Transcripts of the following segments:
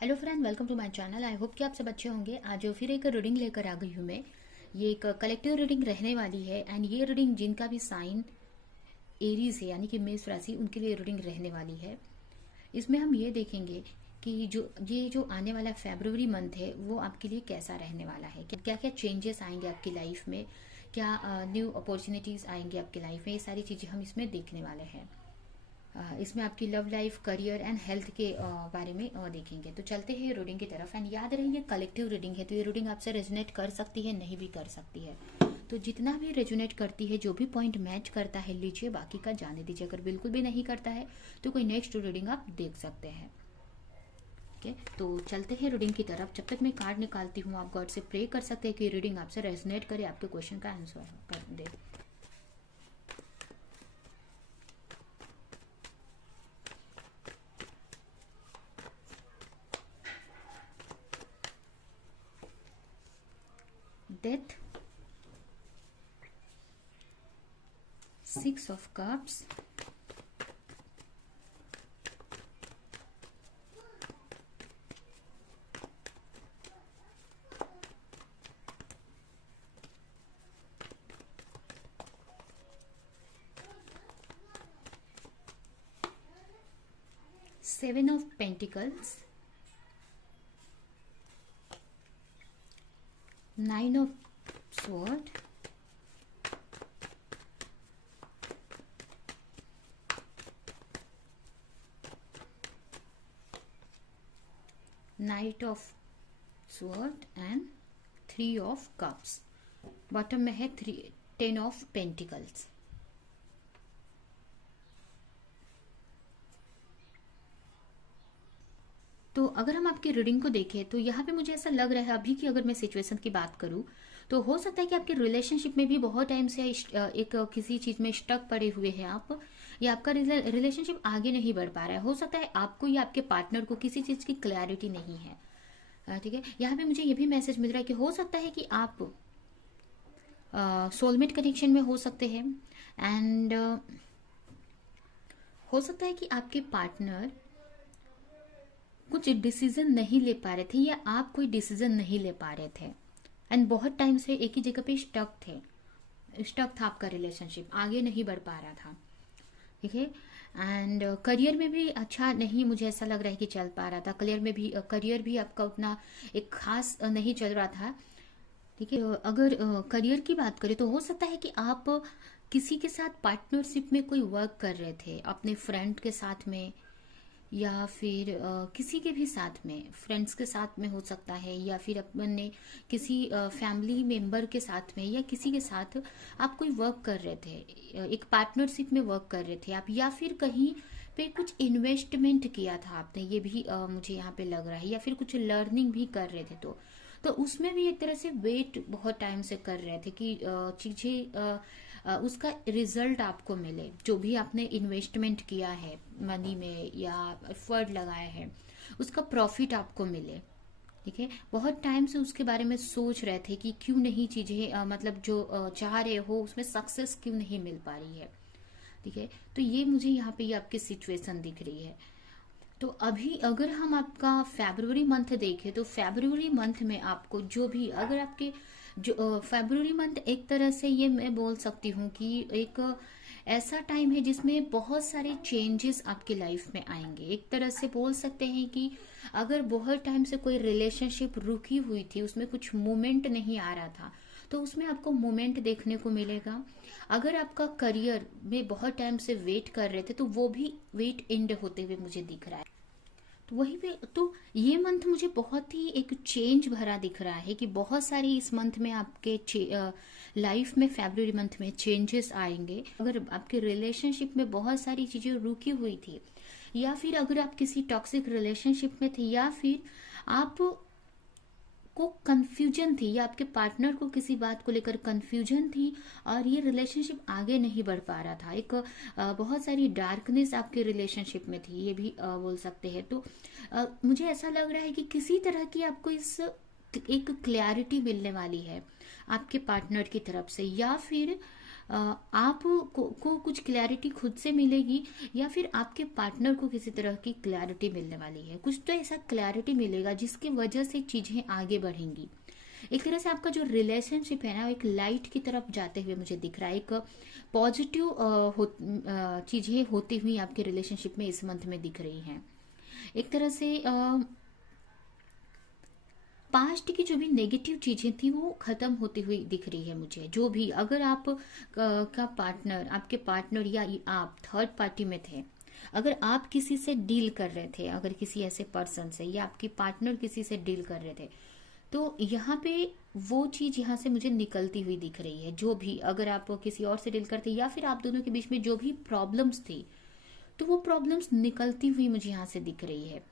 Hello friend, welcome to my channel. I hope कि आप सब अच्छे होंगे। आज फिर एक रीडिंग लेकर आ गई हूँ मैं। ये एक कलेक्टिव रीडिंग रहने वाली है एंड ये रीडिंग जिनका भी साइन एरीज है यानी कि मेष राशि, उनके लिए रीडिंग रहने वाली है। इसमें हम ये देखेंगे कि जो आने वाला फरवरी मंथ है वो आपके लिए कैसा रहने वाला है, क्या क्या चेंजेस आएंगे आपकी लाइफ में, क्या न्यू अपॉर्चुनिटीज आएंगे आपकी लाइफ में। ये सारी चीज़ें हम इसमें देखने वाले हैं। इसमें आपकी love life, career and health के बारे में देखेंगे। तो चलते हैं रीडिंग की तरफ। एंड याद रहे ये कलेक्टिव रीडिंग है, तो ये रीडिंग आपसे रेजोनेट कर सकती है, नहीं भी कर सकती है। तो जितना भी रेजोनेट करती है, जो भी पॉइंट मैच करता है लीजिए, बाकी का जाने दीजिए। अगर बिल्कुल भी नहीं करता है तो कोई नेक्स्ट रीडिंग आप देख सकते हैं। ओके, तो चलते हैं रीडिंग की तरफ। जब तक मैं कार्ड निकालती हूँ, आप गॉड से प्रे कर सकते हैं कि रीडिंग आपसे रेजोनेट करे, आपके क्वेश्चन का आंसर कर दे। Death, 6 of cups, 7 of pentacles, 9 of sword, knight of sword and 3 of cups. Bottom में है 10 ऑफ पेंटिकल्स। तो अगर हम आपकी रीडिंग को देखें तो यहाँ पे मुझे ऐसा लग रहा है अभी की, अगर मैं सिचुएशन की बात करूँ तो हो सकता है कि आपके रिलेशनशिप में भी बहुत टाइम से एक किसी चीज में स्टक पड़े हुए हैं आप, या आपका रिलेशनशिप आगे नहीं बढ़ पा रहा है। हो सकता है आपको या आपके पार्टनर को किसी चीज की क्लैरिटी नहीं है। ठीक है, यहाँ पे मुझे ये भी मैसेज मिल रहा है कि हो सकता है कि आप सोलमेट कनेक्शन में हो सकते हैं एंड हो सकता है कि आपके पार्टनर कुछ डिसीजन नहीं ले पा रहे थे या आप कोई डिसीजन नहीं ले पा रहे थे एंड बहुत टाइम से एक ही जगह पे स्टक था आपका रिलेशनशिप, आगे नहीं बढ़ पा रहा था। ठीक है, एंड करियर में भी अच्छा नहीं, मुझे ऐसा लग रहा है कि चल पा रहा था। करियर भी आपका उतना एक खास नहीं चल रहा था। ठीक है, अगर करियर की बात करें तो हो सकता है कि आप किसी के साथ पार्टनरशिप में कोई वर्क कर रहे थे, अपने फ्रेंड के साथ में या फिर किसी के भी साथ में, फ्रेंड्स के साथ में हो सकता है, या फिर अपने किसी फैमिली मेंबर के साथ में, या किसी के साथ आप कोई वर्क कर रहे थे, एक पार्टनरशिप में वर्क कर रहे थे आप, या फिर कहीं पे कुछ इन्वेस्टमेंट किया था आपने, ये भी मुझे यहाँ पे लग रहा है, या फिर कुछ लर्निंग भी कर रहे थे। तो उसमें भी एक तरह से वेट बहुत टाइम से कर रहे थे कि चीजें उसका रिजल्ट आपको मिले, जो भी आपने इन्वेस्टमेंट किया है मनी में या एफर्ट लगाया है, उसका प्रॉफिट आपको मिले। ठीक है, बहुत टाइम से उसके बारे में सोच रहे थे कि क्यों नहीं चीजें मतलब जो चाह रहे हो उसमें सक्सेस क्यों नहीं मिल पा रही है। ठीक है, तो ये मुझे यहाँ पे ये आपकी सिचुएशन दिख रही है। तो अभी अगर हम आपका फरवरी मंथ देखें तो फरवरी मंथ में आपको जो भी, अगर आपके जो फरवरी मंथ एक तरह से ये मैं बोल सकती हूँ कि एक ऐसा टाइम है जिसमें बहुत सारे चेंजेस आपकी लाइफ में आएंगे। एक तरह से बोल सकते हैं कि अगर बहुत टाइम से कोई रिलेशनशिप रुकी हुई थी, उसमें कुछ मूवमेंट नहीं आ रहा था, तो उसमें आपको मूवमेंट देखने को मिलेगा। अगर आपका करियर में बहुत टाइम से वेट कर रहे थे तो वो भी वेट एंड होते हुए मुझे दिख रहा है। तो वही पे तो ये मंथ मुझे बहुत ही एक चेंज भरा दिख रहा है कि बहुत सारी इस मंथ में आपके लाइफ में फरवरी मंथ में चेंजेस आएंगे। अगर आपके रिलेशनशिप में बहुत सारी चीजें रुकी हुई थी, या फिर अगर आप किसी टॉक्सिक रिलेशनशिप में थे, या फिर आप को कंफ्यूजन थी, या आपके पार्टनर को किसी बात को लेकर कंफ्यूजन थी और ये रिलेशनशिप आगे नहीं बढ़ पा रहा था, एक बहुत सारी डार्कनेस आपके रिलेशनशिप में थी, ये भी बोल सकते हैं। तो मुझे ऐसा लग रहा है कि किसी तरह की आपको इस एक क्लैरिटी मिलने वाली है आपके पार्टनर की तरफ से, या फिर आप को कुछ क्लैरिटी खुद से मिलेगी, या फिर आपके पार्टनर को किसी तरह की क्लैरिटी मिलने वाली है। कुछ तो ऐसा क्लैरिटी मिलेगा जिसकी वजह से चीजें आगे बढ़ेंगी। एक तरह से आपका जो रिलेशनशिप है ना, एक लाइट की तरफ जाते हुए मुझे दिख रहा है। एक पॉजिटिव चीजें होती हुई आपके रिलेशनशिप में इस मंथ में दिख रही हैं। एक तरह से पास्ट की जो भी नेगेटिव चीजें थी वो खत्म होती हुई दिख रही है मुझे। जो भी, अगर आप का पार्टनर, आपके पार्टनर या आप थर्ड पार्टी में थे, अगर आप किसी से डील कर रहे थे, अगर किसी ऐसे पर्सन से, या आपकी पार्टनर किसी से डील कर रहे थे, तो यहाँ पे वो चीज यहाँ से मुझे निकलती हुई दिख रही है। जो भी, अगर आप किसी और से डील करते या फिर आप दोनों के बीच में जो भी प्रॉब्लम्स थी, तो वो प्रॉब्लम्स निकलती हुई मुझे यहाँ से दिख रही है।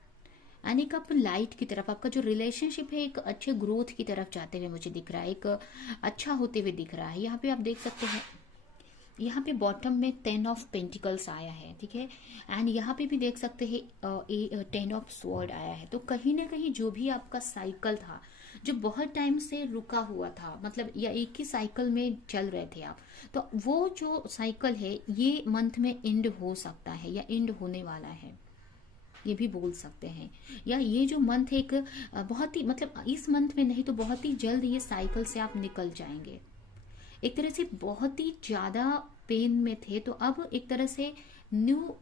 यानी कि आप लाइट की तरफ, आपका जो रिलेशनशिप है एक अच्छे ग्रोथ की तरफ जाते हुए मुझे दिख रहा है, एक अच्छा होते हुए दिख रहा है। यहाँ पे आप देख सकते हैं, यहाँ पे बॉटम में 10 ऑफ पेंटिकल्स आया है, ठीक है। एंड यहाँ पे भी देख सकते हैं 10 ऑफ स्वॉर्ड आया है। तो कहीं ना कहीं जो भी आपका साइकिल था, जो बहुत टाइम से रुका हुआ था, मतलब या एक ही साइकिल में चल रहे थे आप, तो वो जो साइकिल है ये मंथ में एंड हो सकता है, या एंड होने वाला है, ये भी बोल सकते हैं। या ये जो मंथ है एक बहुत ही, मतलब इस मंथ में नहीं तो बहुत ही जल्द ये साइकिल से आप निकल जाएंगे। एक तरह से बहुत ही ज्यादा पेन में थे, तो अब एक तरह से न्यू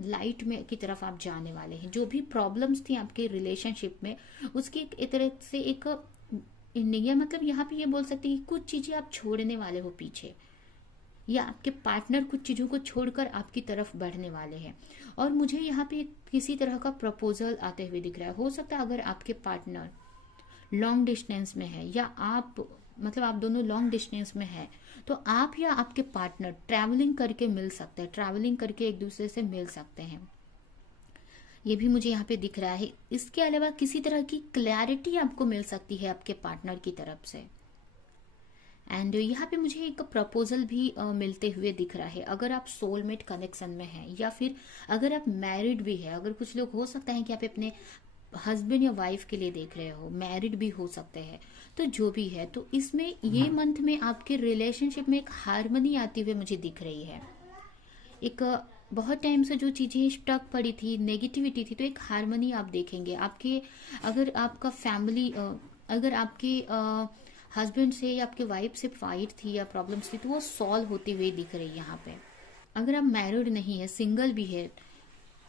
लाइट में की तरफ आप जाने वाले हैं। जो भी प्रॉब्लम्स थी आपके रिलेशनशिप में, उसकी एक तरह से एक या मतलब यहाँ पे ये बोल सकते हैं कि कुछ चीजें आप छोड़ने वाले हो पीछे, या आपके पार्टनर कुछ चीजों को छोड़कर आपकी तरफ बढ़ने वाले हैं। और मुझे यहाँ पे किसी तरह का प्रपोजल आते हुए दिख रहा है। हो सकता है अगर आपके पार्टनर लॉन्ग डिस्टेंस में है, या आप, मतलब आप दोनों लॉन्ग डिस्टेंस में है, तो आप या आपके पार्टनर ट्रैवलिंग करके मिल सकते हैं, ट्रैवलिंग करके एक दूसरे से मिल सकते हैं। ये भी मुझे यहाँ पे दिख रहा है। इसके अलावा किसी तरह की क्लैरिटी आपको मिल सकती है आपके पार्टनर की तरफ से। एंड यहाँ पे मुझे एक प्रपोजल भी मिलते हुए दिख रहा है। अगर आप सोलमेट कनेक्शन में हैं, या फिर अगर आप मैरिड भी है, अगर कुछ लोग हो सकता है कि आप अपने हस्बैंड या वाइफ के लिए देख रहे हो, मैरिड भी हो सकते हैं, तो जो भी है, तो इसमें ये मंथ में आपके रिलेशनशिप में एक हार्मनी आती हुई मुझे दिख रही है। एक बहुत टाइम से जो चीजें स्टक पड़ी थी, नेगेटिविटी थी, तो एक हार्मनी आप देखेंगे आपके, अगर आपका फैमिली, अगर आपके हस्बैंड से या आपके वाइफ से फाइट थी या प्रॉब्लम्स थी, तो वो सॉल्व होती हुई दिख रही है यहाँ पे। अगर आप मैरिड नहीं है, सिंगल भी है,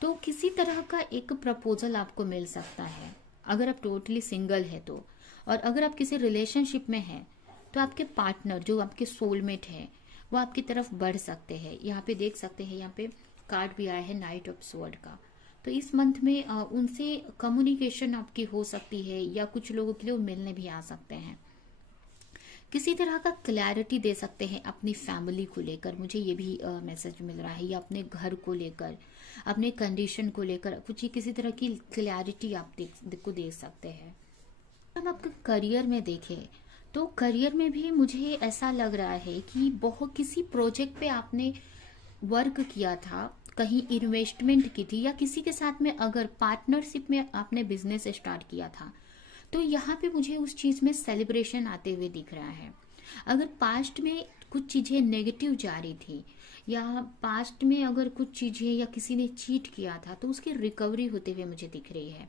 तो किसी तरह का एक प्रपोजल आपको मिल सकता है, अगर आप टोटली सिंगल है तो। और अगर आप किसी रिलेशनशिप में हैं, तो आपके पार्टनर जो आपके सोलमेट है वो आपकी तरफ बढ़ सकते हैं। यहाँ पे देख सकते हैं, यहाँ पे कार्ड भी आया है नाइट ऑफ स्वॉर्ड का। तो इस मंथ में उनसे कम्युनिकेशन आपकी हो सकती है, या कुछ लोगों के लिए वो मिलने भी आ सकते हैं। किसी तरह का क्लैरिटी दे सकते हैं अपनी फैमिली को लेकर, मुझे ये भी मैसेज मिल रहा है, या अपने घर को लेकर, अपने कंडीशन को लेकर कुछ ही किसी तरह की क्लैरिटी आप को दे सकते हैं। हम आपके करियर में देखें, तो करियर में भी मुझे ऐसा लग रहा है कि बहुत किसी प्रोजेक्ट पे आपने वर्क किया था, कहीं इन्वेस्टमेंट की थी, या किसी के साथ में अगर पार्टनरशिप में आपने बिजनेस स्टार्ट किया था, तो यहाँ पे मुझे उस चीज में सेलिब्रेशन आते हुए दिख रहा है। अगर पास्ट में कुछ चीजें नेगेटिव जा रही थी, या पास्ट में अगर कुछ चीजें या किसी ने चीट किया था, तो उसकी रिकवरी होते हुए मुझे दिख रही है।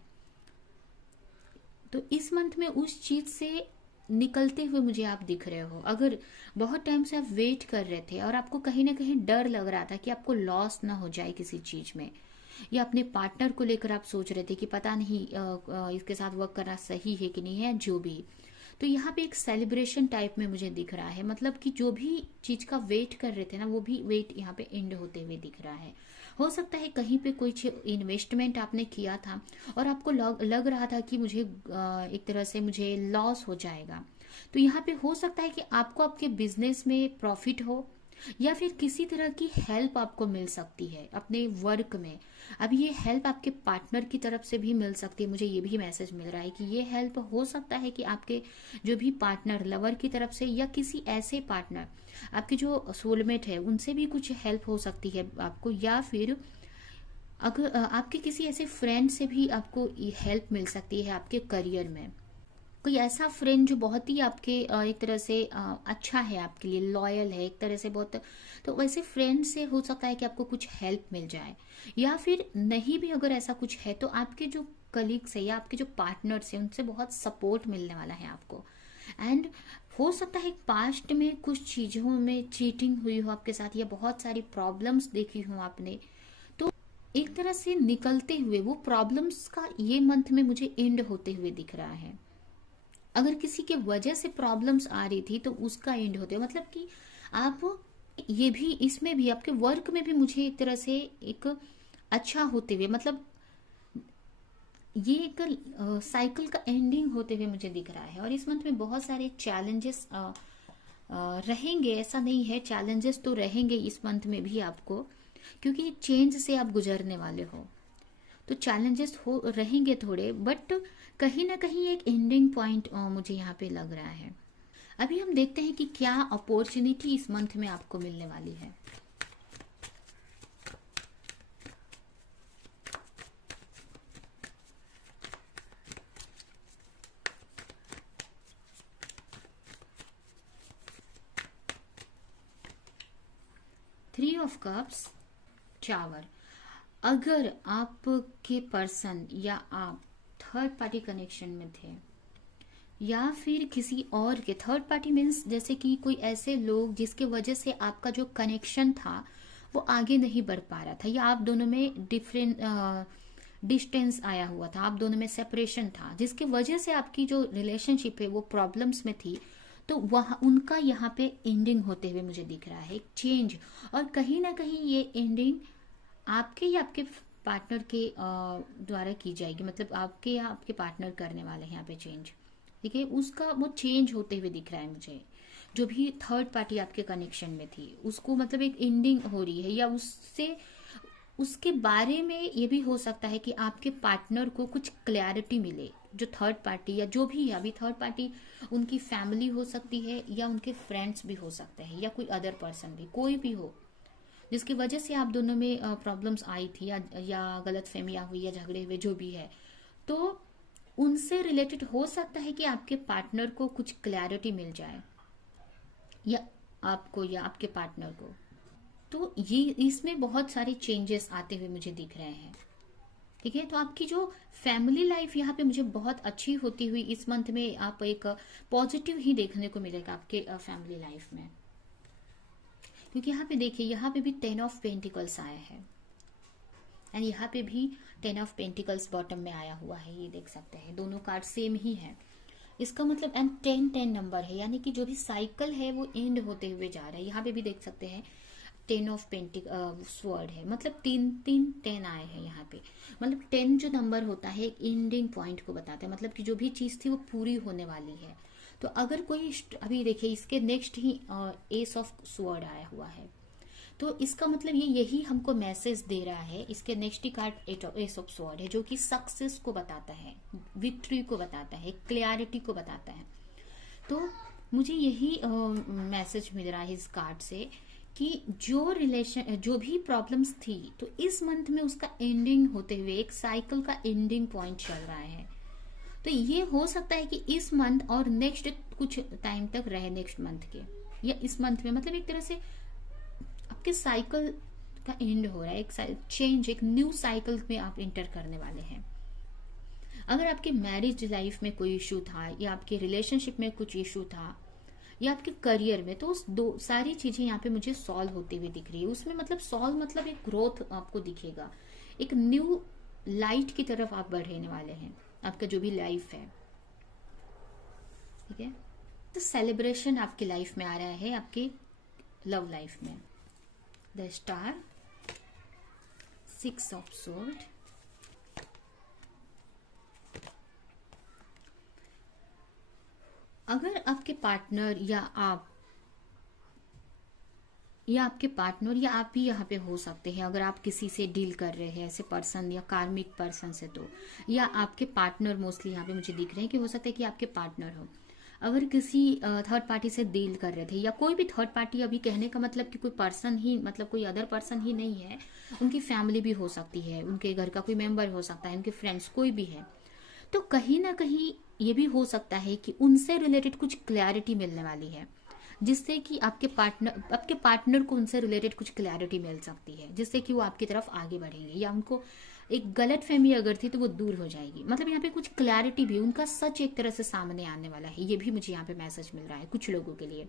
तो इस मंथ में उस चीज से निकलते हुए मुझे आप दिख रहे हो। अगर बहुत टाइम से आप वेट कर रहे थे और आपको कहीं ना कहीं डर लग रहा था कि आपको लॉस ना हो जाए किसी चीज में, या अपने पार्टनर को लेकर आप सोच रहे थे कि पता नहीं इसके साथ वर्क करना सही है कि नहीं है, जो भी, तो यहाँ पे एक सेलिब्रेशन टाइप में मुझे दिख रहा है। मतलब कि जो भी चीज का वेट कर रहे थे ना, वो भी वेट यहाँ पे एंड होते हुए दिख रहा है। हो सकता है कहीं पे कोई इन्वेस्टमेंट आपने किया था और आपको लग रहा था कि मुझे एक तरह से मुझे लॉस हो जाएगा, तो यहाँ पे हो सकता है कि आपको आपके बिजनेस में प्रॉफिट हो, या फिर किसी तरह की हेल्प आपको मिल सकती है अपने वर्क में। अब ये हेल्प आपके पार्टनर की तरफ से भी मिल सकती है, मुझे ये भी मैसेज मिल रहा है कि ये हेल्प हो सकता है कि आपके जो भी पार्टनर लवर की तरफ से, या किसी ऐसे पार्टनर आपके जो सोलमेट है उनसे भी कुछ हेल्प हो सकती है आपको, या फिर अगर आपके किसी ऐसे फ्रेंड से भी आपको हेल्प मिल सकती है आपके करियर में। कोई ऐसा फ्रेंड जो बहुत ही आपके एक तरह से अच्छा है, आपके लिए लॉयल है एक तरह से बहुत, तो वैसे फ्रेंड से हो सकता है कि आपको कुछ हेल्प मिल जाए। या फिर नहीं भी अगर ऐसा कुछ है तो आपके जो कलीग्स है या आपके जो पार्टनर्स हैं उनसे बहुत सपोर्ट मिलने वाला है आपको। एंड हो सकता है पास्ट में कुछ चीज़ों में चीटिंग हुई हो आपके साथ या बहुत सारी प्रॉब्लम्स देखी हो आपने, तो एक तरह से निकलते हुए वो प्रॉब्लम्स का ये मंथ में मुझे एंड होते हुए दिख रहा है। अगर किसी के वजह से प्रॉब्लम्स आ रही थी तो उसका एंड होते हुए, मतलब कि आप ये भी, इसमें भी आपके वर्क में भी मुझे एक तरह से एक अच्छा होते हुए, मतलब ये एक साइकिल का एंडिंग होते हुए मुझे दिख रहा है। और इस मंथ में बहुत सारे चैलेंजेस रहेंगे, ऐसा नहीं है, चैलेंजेस तो रहेंगे इस मंथ में भी आपको, क्योंकि चेंज से आप गुजरने वाले हो, तो चैलेंजेस हो रहेंगे थोड़े, बट कहीं ना कहीं एक एंडिंग पॉइंट मुझे यहाँ पे लग रहा है। अभी हम देखते हैं कि क्या अपॉर्चुनिटी इस मंथ में आपको मिलने वाली है। Three of cups, tower. अगर आपके पर्सन या आप थर्ड पार्टी कनेक्शन में थे या फिर किसी और के, थर्ड पार्टी मीन्स जैसे कि कोई ऐसे लोग जिसके वजह से आपका जो कनेक्शन था वो आगे नहीं बढ़ पा रहा था, या आप दोनों में डिफरेंट डिस्टेंस आया हुआ था, आप दोनों में सेपरेशन था, जिसके वजह से आपकी जो रिलेशनशिप है वो प्रॉब्लम्स में थी, तो वहाँ उनका यहाँ पे एंडिंग होते हुए मुझे दिख रहा है, एक चेंज। और कहीं ना कहीं ये एंडिंग आपके या आपके पार्टनर के द्वारा की जाएगी, मतलब आपके या आपके पार्टनर करने वाले हैं यहाँ पे चेंज, ठीक है, उसका वो चेंज होते हुए दिख रहा है मुझे। जो भी थर्ड पार्टी आपके कनेक्शन में थी उसको मतलब एक एंडिंग हो रही है, या उससे उसके बारे में ये भी हो सकता है कि आपके पार्टनर को कुछ क्लैरिटी मिले। जो थर्ड पार्टी या जो भी है, अभी थर्ड पार्टी उनकी फैमिली हो सकती है या उनके फ्रेंड्स भी हो सकते हैं या कोई अदर पर्सन भी, कोई भी हो जिसकी वजह से आप दोनों में प्रॉब्लम्स आई थी या गलत फहमियां हुई या झगड़े हुए जो भी है, तो उनसे रिलेटेड हो सकता है कि आपके पार्टनर को कुछ क्लैरिटी मिल जाए, या आपको या आपके पार्टनर को। तो ये इसमें बहुत सारे चेंजेस आते हुए मुझे दिख रहे हैं, ठीक है। तो आपकी जो फैमिली लाइफ यहाँ पे मुझे बहुत अच्छी होती हुई इस मंथ में आप एक पॉजिटिव ही देखने को मिलेगा आपके फैमिली लाइफ में, क्योंकि यहाँ पे देखिए, यहाँ पे भी 10 ऑफ पेंटिकल्स आया है एंड यहाँ पे भी 10 ऑफ पेंटिकल्स बॉटम में आया हुआ है, ये देख सकते हैं, दोनों कार्ड सेम ही है। इसका मतलब एंड 10 नंबर है, यानी कि जो भी साइकिल है वो एंड होते हुए जा रहा है। यहाँ पे भी देख सकते हैं 10 ऑफ स्वॉर्ड है, मतलब 3 आए हैं यहाँ पे। मतलब 10 जो नंबर होता है एक एंडिंग पॉइंट को बताता है, मतलब कि जो भी चीज थी वो पूरी होने वाली है। तो अगर कोई अभी देखिए इसके next he S of sword आया हुआ है, तो इसका मतलब ये यही हमको मैसेज दे रहा है। इसके next he card S of sword है जो कि सक्सेस को बताता है, विक्ट्री को बताता है, क्लैरिटी को बताता है। तो मुझे यही मैसेज मिल रहा है इस कार्ड से कि जो रिलेशन, जो भी प्रॉब्लम्स थी, तो इस मंथ में उसका एंडिंग होते हुए एक साइकिल का एंडिंग पॉइंट चल रहा है। तो ये हो सकता है कि इस मंथ और नेक्स्ट कुछ टाइम तक रहे, नेक्स्ट मंथ के या इस मंथ में, मतलब एक तरह से आपके साइकिल का एंड हो रहा है, एक चेंज, एक न्यू साइकिल में आप इंटर करने वाले हैं। अगर आपके मैरिज लाइफ में कोई इशू था या आपके रिलेशनशिप में कुछ इशू था या आपके करियर में, तो उस दो सारी चीजें यहाँ पे मुझे सॉल्व होते हुए दिख रही है। उसमें मतलब सॉल्व मतलब एक ग्रोथ आपको दिखेगा, एक न्यू लाइट की तरफ आप बढ़ने वाले हैं, आपका जो भी लाइफ है, ठीक है। तो सेलिब्रेशन आपकी लाइफ में आ रहा है, आपके लव लाइफ में। द स्टार, 6 ऑफ स्वॉर्ड, अगर आपके पार्टनर या आप या आपके पार्टनर या आप भी यहाँ पे हो सकते हैं, अगर आप किसी से डील कर रहे हैं ऐसे पर्सन या कार्मिक पर्सन से, तो या आपके पार्टनर मोस्टली यहाँ पे मुझे दिख रहे हैं कि हो सकता है कि आपके पार्टनर हो। अगर किसी थर्ड पार्टी से डील कर रहे थे या कोई भी थर्ड पार्टी, अभी कहने का मतलब कि कोई पर्सन ही, मतलब कोई अदर पर्सन ही नहीं है, उनकी फैमिली भी हो सकती है, उनके घर का कोई मेंबर हो सकता है, उनके फ्रेंड्स कोई भी है, तो कहीं ना कहीं ये भी हो सकता है कि उनसे रिलेटेड कुछ क्लैरिटी मिलने वाली है, जिससे कि आपके पार्टनर को उनसे रिलेटेड कुछ क्लैरिटी मिल सकती है, जिससे कि वो आपकी तरफ आगे बढ़ेंगे, या उनको एक गलत फहमी अगर थी तो वो दूर हो जाएगी। मतलब यहाँ पे कुछ क्लैरिटी भी, उनका सच एक तरह से सामने आने वाला है। ये भी मुझे यहाँ पे मैसेज मिल रहा है कुछ लोगों के लिए,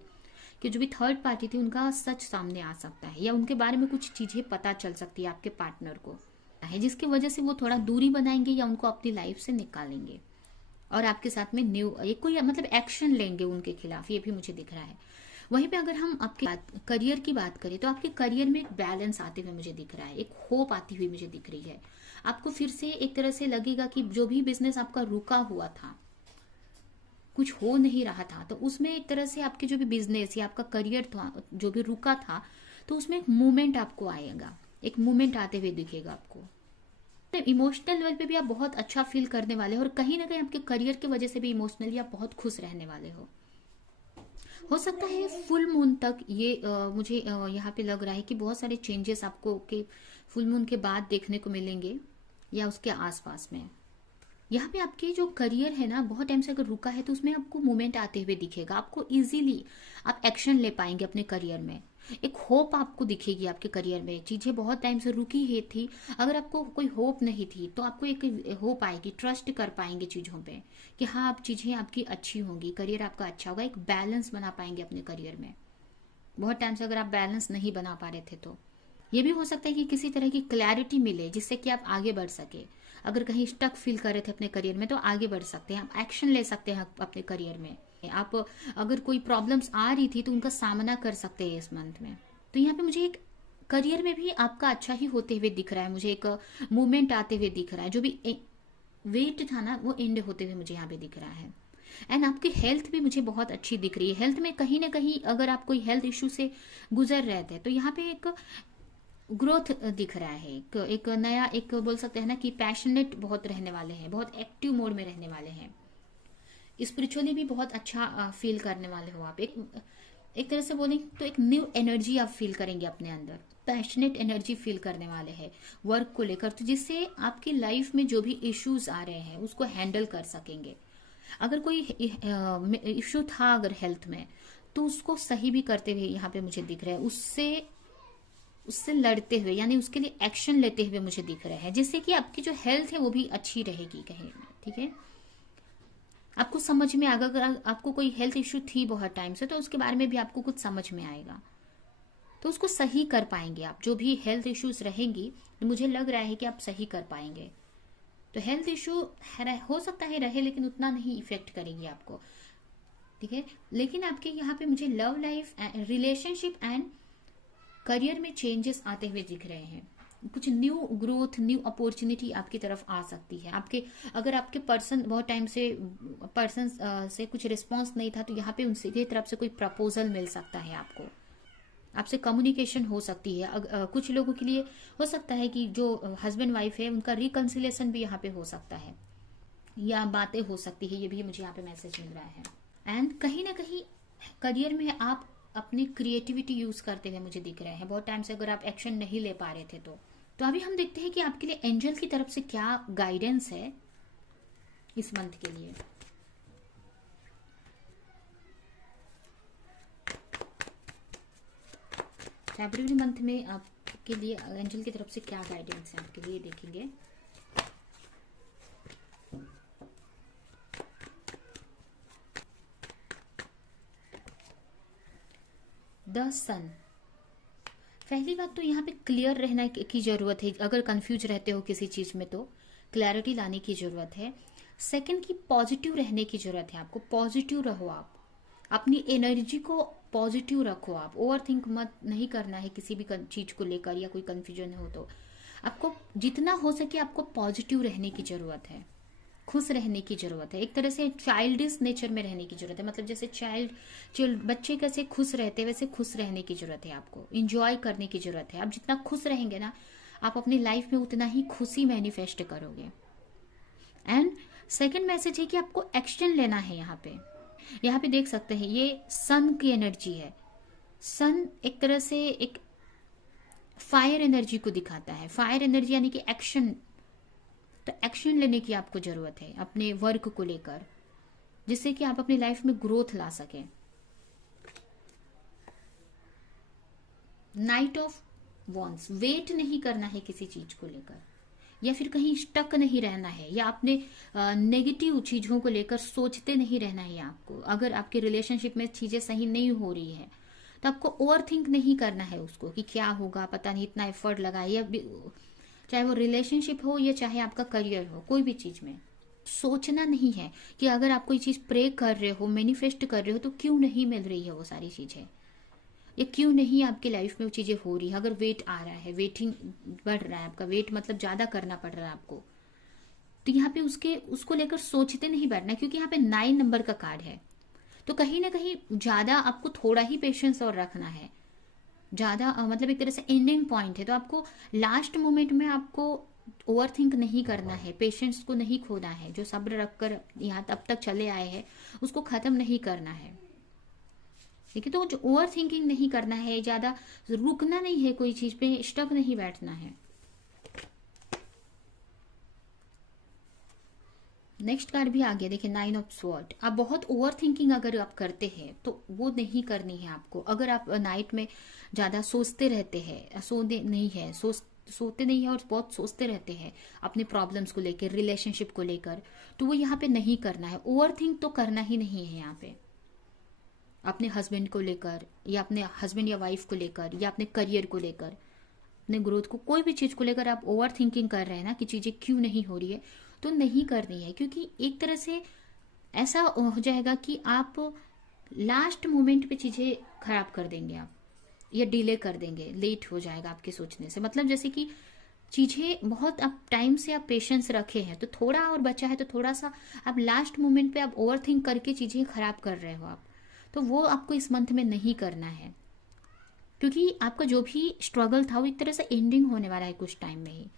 कि जो भी थर्ड पार्टी थी उनका सच सामने आ सकता है, या उनके बारे में कुछ चीजें पता चल सकती है आपके पार्टनर को, है जिसकी वजह से वो थोड़ा दूरी बनाएंगे या उनको अपनी लाइफ से निकालेंगे, और आपके साथ में न्यू एक कोई मतलब एक्शन लेंगे उनके खिलाफ। ये भी मुझे दिख रहा है। वहीं पे अगर हम आपके करियर की बात करें तो आपके करियर में एक बैलेंस आते हुए मुझे दिख रहा है, एक होप आती हुई मुझे दिख रही है। आपको फिर से एक तरह से लगेगा कि जो भी बिजनेस आपका रुका हुआ था, कुछ हो नहीं रहा था, तो उसमें एक तरह से आपके जो भी बिजनेस या आपका करियर था जो भी रुका था, तो उसमें एक मूवमेंट आपको आएगा, एक मूवमेंट आते हुए दिखेगा आपको। इमोशनल लेवल पे भी आप बहुत अच्छा फील करने वाले हो, और कहीं ना कहीं आपके करियर की वजह से भी इमोशनली आप बहुत खुश रहने वाले हो सकता है फुल मून तक ये मुझे यहाँ पे लग रहा है कि बहुत सारे चेंजेस आपको के फुल मून के बाद देखने को मिलेंगे, या उसके आसपास में। यहाँ पे आपके जो करियर है ना, बहुत टाइम से अगर रुका है तो उसमें आपको मूवमेंट आते हुए दिखेगा, आपको इजीली आप एक्शन ले पाएंगे अपने करियर में। एक होप आपको दिखेगी आपके करियर में, चीजें बहुत टाइम से रुकी ही थी, अगर आपको कोई होप नहीं थी तो आपको एक होप आएगी, ट्रस्ट कर पाएंगे चीजों पे कि हाँ आप चीजें आपकी अच्छी होंगी, करियर आपका अच्छा होगा, एक बैलेंस बना पाएंगे अपने करियर में। बहुत टाइम से अगर आप बैलेंस नहीं बना पा रहे थे तो ये भी हो सकता है कि किसी तरह की क्लैरिटी मिले जिससे कि आप आगे बढ़ सके। अगर कहीं स्टक फील कर रहे थे अपने करियर में तो आगे बढ़ सकते हैं, आप एक्शन ले सकते हैं अपने करियर में। आप अगर कोई प्रॉब्लम्स आ रही थी तो उनका सामना कर सकते हैं इस मंथ में। तो यहाँ पे मुझे एक करियर में भी आपका अच्छा ही होते हुए दिख रहा है, मुझे एक मूवमेंट आते हुए दिख रहा है, जो भी वेट था ना वो एंड होते हुए मुझे यहाँ पे दिख रहा है। एंड आपकी हेल्थ भी मुझे बहुत अच्छी दिख रही है। हेल्थ में कहीं ना कहीं अगर आप कोई हेल्थ इश्यू से गुजर रहे थे तो यहाँ पे एक ग्रोथ दिख रहा है, एक नया, एक बोल सकते हैं ना कि पैशनेट बहुत रहने वाले हैं, बहुत एक्टिव मोड में रहने वाले हैं, स्पिरिचुअली भी बहुत अच्छा फील करने वाले हो आप। एक तरह से बोलें तो एक न्यू एनर्जी आप फील करेंगे अपने अंदर, पैशनेट एनर्जी फील करने वाले हैं वर्क को लेकर, तो जिससे आपकी लाइफ में जो भी इश्यूज आ रहे हैं उसको हैंडल कर सकेंगे। अगर कोई इश्यू था अगर हेल्थ में तो उसको सही भी करते हुए यहाँ पे मुझे दिख रहा है, उससे लड़ते हुए, यानी उसके लिए एक्शन लेते हुए मुझे दिख रहा है, जिससे कि आपकी जो हेल्थ है वो भी अच्छी रहेगी कहीं। ठीक है, आपको समझ में आएगा। अगर आपको कोई हेल्थ इश्यू थी बहुत टाइम से तो उसके बारे में भी आपको कुछ समझ में आएगा, तो उसको सही कर पाएंगे आप। जो भी हेल्थ इश्यूज रहेंगी मुझे लग रहा है कि आप सही कर पाएंगे। तो हेल्थ इश्यू हो सकता है रहे लेकिन उतना नहीं इफेक्ट करेगी आपको। ठीक है, लेकिन आपके यहाँ पे मुझे love life, relationship and career में चेंजेस आते हुए दिख रहे हैं। कुछ न्यू ग्रोथ, न्यू अपॉर्चुनिटी आपकी तरफ आ सकती है। आपके अगर आपके पर्सन बहुत टाइम से पर्सन से कुछ रिस्पॉन्स नहीं था तो यहाँ पे उनसे तरफ से कोई प्रपोजल मिल सकता है आपको, आपसे कम्युनिकेशन हो सकती है। कुछ लोगों के लिए हो सकता है कि जो हस्बैंड वाइफ है उनका रिकन्सिलेशन भी यहाँ पे हो सकता है, या बातें हो सकती है। ये भी मुझे यहाँ पे मैसेज मिल रहा है। एंड कहीं ना कहीं करियर में आप अपनी क्रिएटिविटी यूज करते हुए मुझे दिख रहे हैं। बहुत टाइम से अगर आप एक्शन नहीं ले पा रहे थे तो अभी हम देखते हैं कि आपके लिए एंजल की तरफ से क्या गाइडेंस है इस मंथ के लिए। फरवरी मंथ में आपके लिए एंजल की तरफ से क्या गाइडेंस है आपके लिए, देखेंगे। द सन, पहली बात तो यहाँ पे क्लियर रहना की जरूरत है। अगर कंफ्यूज रहते हो किसी चीज में तो क्लैरिटी लाने की जरूरत है। सेकंड की पॉजिटिव रहने की जरूरत है आपको, पॉजिटिव रहो आप, अपनी एनर्जी को पॉजिटिव रखो आप, ओवर थिंक मत नहीं करना है किसी भी चीज को लेकर, या कोई कंफ्यूजन हो तो आपको जितना हो सके आपको पॉजिटिव रहने की जरूरत है, खुश रहने की जरूरत है। एक तरह से चाइल्डिश नेचर में रहने की जरूरत है, मतलब जैसे बच्चे कैसे खुश रहते हैं वैसे खुश रहने की जरूरत है आपको, इंजॉय करने की जरूरत है। आप जितना खुश रहेंगे ना आप अपनी लाइफ में उतना ही खुशी मैनिफेस्ट करोगे। एंड सेकंड मैसेज है कि आपको एक्शन लेना है। यहाँ पे देख सकते हैं ये सन की एनर्जी है। सन एक तरह से एक फायर एनर्जी को दिखाता है, फायर एनर्जी यानी कि एक्शन। तो एक्शन लेने की आपको जरूरत है अपने वर्क को लेकर, जिससे कि आप अपनी लाइफ में ग्रोथ ला सकें। नाइट ऑफ वॉन्ड्स, वेट नहीं करना है किसी चीज को लेकर, या फिर कहीं स्टक नहीं रहना है, या अपने नेगेटिव चीजों को लेकर सोचते नहीं रहना है आपको। अगर आपके रिलेशनशिप में चीजें सही नहीं हो रही है तो आपको ओवर थिंक नहीं करना है उसको कि क्या होगा, पता नहीं इतना एफर्ट लगाए, या चाहे वो रिलेशनशिप हो या चाहे आपका करियर हो, कोई भी चीज में सोचना नहीं है कि अगर आप कोई चीज प्रे कर रहे हो, मैनिफेस्ट कर रहे हो, तो क्यों नहीं मिल रही है वो सारी चीजें, ये क्यों नहीं आपकी लाइफ में वो चीजें हो रही है। अगर वेट आ रहा है, वेटिंग बढ़ रहा है, आपका वेट मतलब ज्यादा करना पड़ रहा है आपको, तो यहाँ पे उसको लेकर सोचते नहीं बैठना, क्योंकि यहाँ पे 9 नंबर का कार्ड है। तो कहीं ना कहीं ज्यादा आपको थोड़ा ही पेशेंस और रखना है, ज्यादा मतलब एक तरह से एंडिंग पॉइंट है, तो आपको लास्ट मोमेंट में आपको ओवर थिंक नहीं करना है, पेशेंस को नहीं खोना है, जो सब्र रखकर यहाँ तब तक चले आए हैं उसको खत्म नहीं करना है। ठीक है, तो जो ओवर थिंकिंग नहीं करना है, ज्यादा रुकना नहीं है, कोई चीज पे स्टक नहीं बैठना है। नेक्स्ट कार्ड भी आ गया, देखिए 9 ऑफ स्वॉर्ड। आप बहुत ओवर थिंकिंग अगर आप करते हैं तो वो नहीं करनी है आपको। अगर आप नाइट में ज्यादा सोचते रहते हैं, सोते नहीं है और बहुत सोचते रहते हैं अपने प्रॉब्लम्स को लेकर, रिलेशनशिप को लेकर, तो वो यहाँ पे नहीं करना है। ओवर थिंक तो करना ही नहीं है यहाँ पे, अपने हस्बैंड को लेकर, या अपने हस्बैंड या वाइफ को लेकर, या अपने करियर को लेकर, अपने ग्रोथ को, कोई भी चीज को लेकर आप ओवर थिंकिंग कर रहे हैं ना कि चीजें क्यों नहीं हो रही है, तो नहीं करनी है। क्योंकि एक तरह से ऐसा हो जाएगा कि आप लास्ट मोमेंट पे चीजें खराब कर देंगे आप, या डिले कर देंगे, लेट हो जाएगा आपके सोचने से। मतलब जैसे कि चीजें बहुत आप टाइम से आप पेशेंस रखे हैं, तो थोड़ा और बचा है, तो थोड़ा सा आप लास्ट मोमेंट पे आप ओवर थिंक करके चीजें खराब कर रहे हो आप, तो वो आपको इस मंथ में नहीं करना है। क्योंकि आपका जो भी स्ट्रगल था वो एक तरह से एंडिंग होने वाला है कुछ टाइम में ही।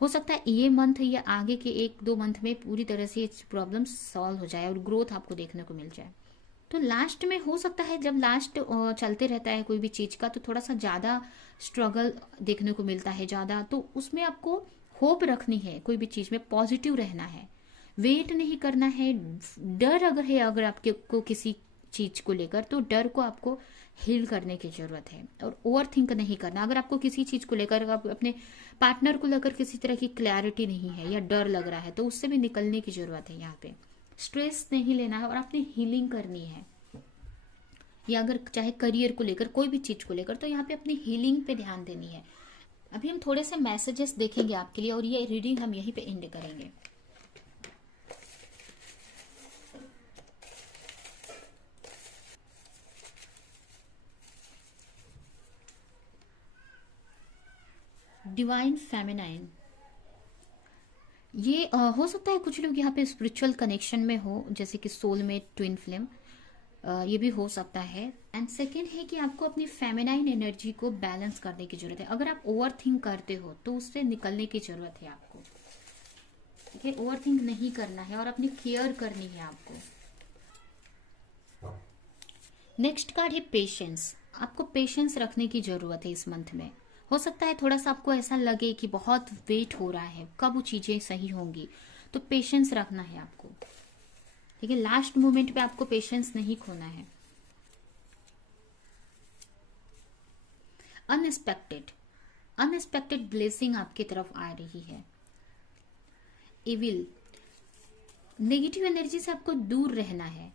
हो सकता है ये मंथ या आगे के 1-2 मंथ में पूरी तरह से ये प्रॉब्लम सॉल्व हो जाए और ग्रोथ आपको देखने को मिल जाए। तो लास्ट में हो सकता है, जब लास्ट चलते रहता है कोई भी चीज का, तो थोड़ा सा ज्यादा स्ट्रगल देखने को मिलता है ज्यादा, तो उसमें आपको होप रखनी है, कोई भी चीज में पॉजिटिव रहना है, वेट नहीं करना है। डर अगर है, अगर आपके को किसी चीज को लेकर, तो डर को आपको हील करने की जरूरत है, और ओवर थिंक नहीं करना। अगर आपको किसी चीज को लेकर, आप अपने पार्टनर को लेकर किसी तरह की क्लैरिटी नहीं है या डर लग रहा है, तो उससे भी निकलने की जरूरत है। यहाँ पे स्ट्रेस नहीं लेना है और अपनी हीलिंग करनी है। या अगर चाहे करियर को लेकर, कोई भी चीज को लेकर, तो यहाँ पे अपनी हीलिंग पे ध्यान देनी है। अभी हम थोड़े से मैसेजेस देखेंगे आपके लिए, और ये रीडिंग हम यहीं पे एंड करेंगे। डिवाइन फेमिनाइन, ये हो सकता है कुछ लोग यहाँ पे स्पिरिचुअल कनेक्शन में हो, जैसे कि सोलमेट, ट्विन फ्लेम, ये भी हो सकता है। एंड सेकेंड है कि आपको अपनी फेमिनाइन एनर्जी को बैलेंस करने की जरूरत है। अगर आप ओवर थिंक करते हो तो उससे निकलने की जरूरत है आपको। ठीक है, ओवर थिंक नहीं करना है और अपनी केयर करनी है आपको। नेक्स्ट कार्ड है पेशेंस। आपको पेशेंस रखने की जरूरत है इस मंथ में। हो सकता है थोड़ा सा आपको ऐसा लगे कि बहुत वेट हो रहा है, कब वो चीजें सही होंगी, तो पेशेंस रखना है आपको। ठीक है, लास्ट मोमेंट पे आपको पेशेंस नहीं खोना है। अनएक्सपेक्टेड ब्लेसिंग आपकी तरफ आ रही है। इविल, नेगेटिव एनर्जी से आपको दूर रहना है।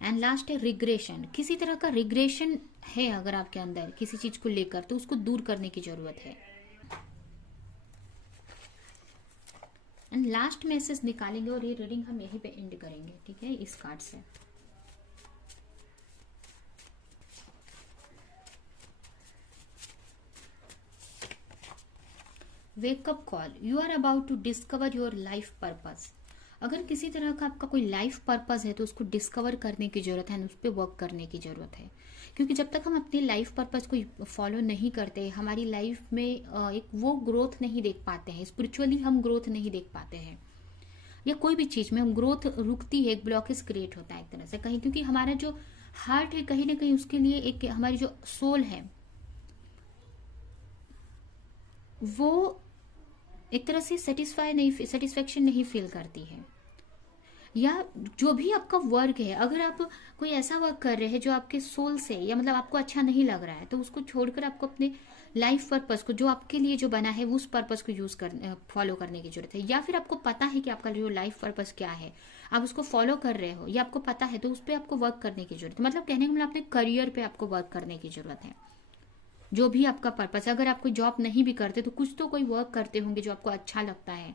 एंड लास्ट है रिग्रेशन। किसी तरह का रिग्रेशन है अगर आपके अंदर किसी चीज को लेकर, तो उसको दूर करने की जरूरत है। एंड लास्ट मैसेज निकालेंगे और ये रीडिंग हम यहीं पे एंड करेंगे। ठीक है, इस कार्ड से। Wake up call, you are about to discover your life purpose. अगर किसी तरह का आपका कोई लाइफ पर्पस है तो उसको डिस्कवर करने की जरूरत है, उस पर वर्क करने की जरूरत है। क्योंकि जब तक हम अपनी लाइफ पर्पस को फॉलो नहीं करते, हमारी लाइफ में एक वो ग्रोथ नहीं देख पाते हैं, स्पिरिचुअली हम ग्रोथ नहीं देख पाते हैं, या कोई भी चीज में हम ग्रोथ रुकती है, एक ब्लॉकेज क्रिएट होता है एक तरह से कहीं। क्योंकि हमारा जो हार्ट है कहीं ना कहीं उसके लिए एक, हमारी जो सोल है वो एक तरह से सेटिस्फेक्शन नहीं फील करती है। या जो भी आपका वर्क है, अगर आप कोई ऐसा वर्क कर रहे हैं जो आपके सोल से या मतलब आपको अच्छा नहीं लग रहा है, तो उसको छोड़कर आपको अपने लाइफ पर्पस को, जो आपके लिए जो बना है, उस पर्पस को फॉलो करने की जरूरत है। या फिर आपको पता है कि आपका जो लाइफ पर्पस क्या है, आप उसको फॉलो कर रहे हो या आपको पता है, तो उस पर आपको वर्क करने की जरूरत है। मतलब कहने का मतलब अपने करियर पे आपको वर्क करने की जरूरत है। जो भी आपका पर्पस, अगर आप कोई जॉब नहीं भी करते तो कुछ तो कोई वर्क करते होंगे जो आपको अच्छा लगता है,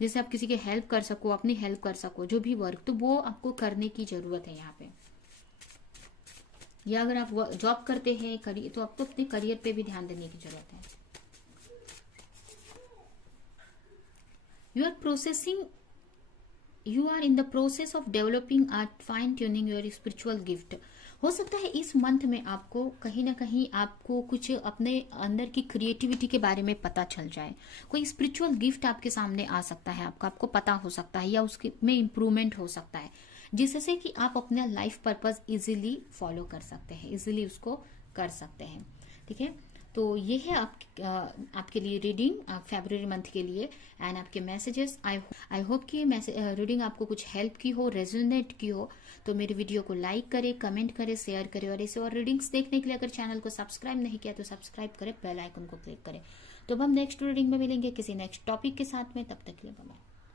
जैसे आप किसी की हेल्प कर सको, अपनी हेल्प कर सको, जो भी वर्क, तो वो आपको करने की जरूरत है यहाँ पे। या अगर आप जॉब करते हैं करियर, तो आपको अपने करियर पे भी ध्यान देने की जरूरत है। You are in the process of developing art fine tuning your spiritual gift. हो सकता है इस मंथ में आपको कहीं ना कहीं आपको कुछ अपने अंदर की क्रिएटिविटी के बारे में पता चल जाए। कोई स्पिरिचुअल गिफ्ट आपके सामने आ सकता है, आपको पता हो सकता है, या उसके में इम्प्रूवमेंट हो सकता है, जिससे कि आप अपना लाइफ पर्पस इजीली फॉलो कर सकते हैं, इजीली उसको कर सकते हैं। ठीक है, तो ये है आपके लिए रीडिंग फरवरी मंथ के लिए एंड आपके मैसेजेस। आई होप कि रीडिंग आपको कुछ हेल्प की हो, रेजोनेट की हो। तो मेरे वीडियो को लाइक करें, कमेंट करें, शेयर करें, और ऐसे और रीडिंग्स देखने के लिए अगर चैनल को सब्सक्राइब नहीं किया तो सब्सक्राइब करें, बेल आइकन को क्लिक करें। तो अब हम नेक्स्ट रीडिंग में मिलेंगे किसी नेक्स्ट टॉपिक के साथ में, तब तक के लिए बाय।